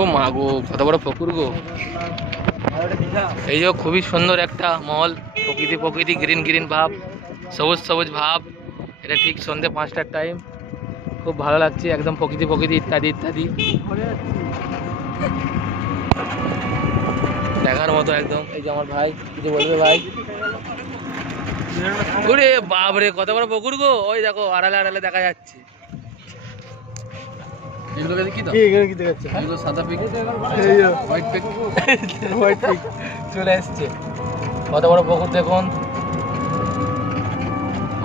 ও মা গো, কত বড় পুকুর গো। এই যে খুবই সুন্দর একটা মল প্রকৃতি প্রকৃতি গ্রিন গ্রিন ভাব, সবুজ সবুজ ভাব। এটা ঠিক সন্ধ্যে পাঁচটার টাইম খুব ভালো লাগছে, একদম প্রকৃতি প্রকৃতি, ইত্যাদি ইত্যাদি। দেখার মতো একদম। এই যে আমার ভাই কিছু বলবে ভাই? বাপরে, কত বড় পুকুর গো। ওই দেখো, আড়ালে আড়ালে দেখা যাচ্ছে। এগুলোকে দেখি তো? কি এখানে কি দেখাচ্ছে? এগুলো সাদা পিক এই হোয়াইট পিক হোয়াইট পিক চলে এসছে। কত বড় পুকুর দেখুন।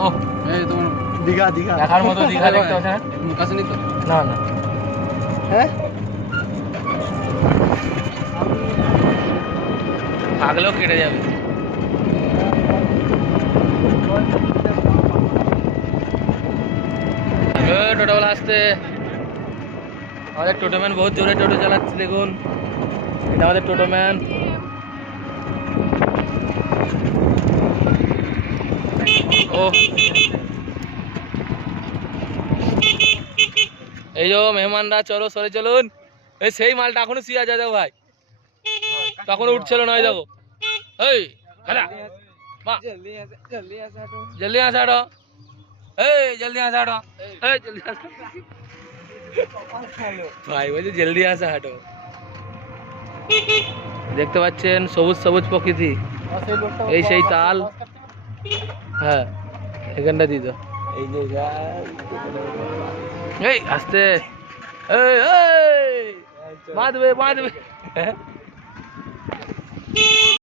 ও এই তোমার দীঘা দীঘা। দেখার মতো দীঘা দেখতে পাচ্ছেন? আসেনি তো? না না। হ্যাঁ? থাকলেও কেটে যাবে। এ, আসতে আমাদের টোটোম্যান বহুত জোরে টোটো চালাচ্ছে, দেখুন। এটা আমাদের টোটোম্যান ও। এই যে মেহমানরা, চলো, সরে চলুন। এই সেই মালটা এখনও সিয়া যা যাও ভাই। তখন উঠছিল না হয়ে যাব এই হ্যাঁ জলদি আসা, হাঁটো। এই, জলদি আসা, হাঁটো। এই, জলদি আসে। ভাই বলছে জলদি আসা হাঁটো। দেখতে পাচ্ছেন সবুজ সবুজ প্রকৃতি। এই সেই তাল। হ্যাঁ এখানটা দিত এই যে এই আসতে। এই বাঁধবে বাঁধবে